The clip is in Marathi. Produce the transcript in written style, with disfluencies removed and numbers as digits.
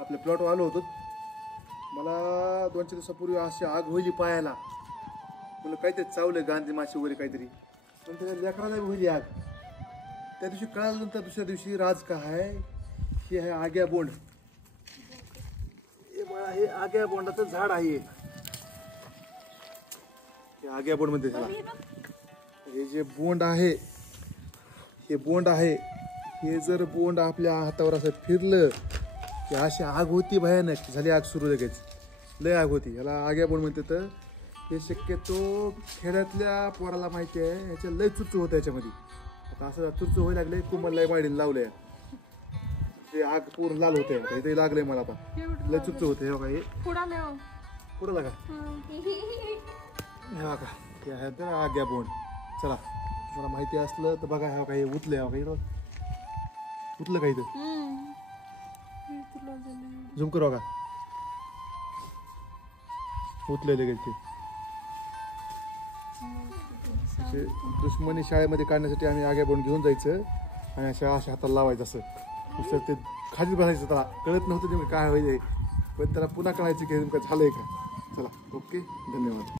आपल्या प्लॉट आलो होतो. मला 2-4 दिवसापूर्वी अशी आग होईली पायाला. मला काहीतरी चावलं गांधी माशी वगैरे काहीतरी, पण त्याच्या लेकराला होईली आग. त्या दिवशी कळाल्यानंतर दुसऱ्या दिवशी राज का आहे हे आहे आग्या बोंड. हे आग्या बोंडाचं झाड आहे. हे आग्या बोंड मध्ये त्याला हे जे बोंड आहे, हे बोंड आहे, हे जर बोंड आपल्या हातावर असं फिरलं की अशी आग होती, भयानक झाली आग सुरू. लगेच लय आग होती. ह्याला आग्या बोंड म्हणते. तर हे शक्यतो खेड्यातल्या पोराला माहिती आहे. ह्याच्या लय चुचू होतं याच्यामध्ये. आता असं चुचू व्हायला लागले. कुंभला माडीला लावलंय ते आग पूर्ण लाल होते. इथे लागलंय मला आता लय चुचू होते. हे बघा हे पुढं लागा. हे बघा हे आहे तर आग्या बोंड. चला तुम्हाला माहिती असलं तर बघा. हे बघा हे उतले. हे बघा इथं उतलं का इथं. झूम करू बघा. उतले लगेच ते दुश्मनी शाळेमध्ये काढण्यासाठी आम्ही आग्या बोंड घेऊन जायचं आणि अशा हाताला लावायचं. असं दुसरं ते खालीच बसायचं. त्याला कळत नव्हतं नेमकं काय व्हायचं, पण त्याला पुन्हा कळायचं की नेमकं झालंय का. चला ओके, धन्यवाद.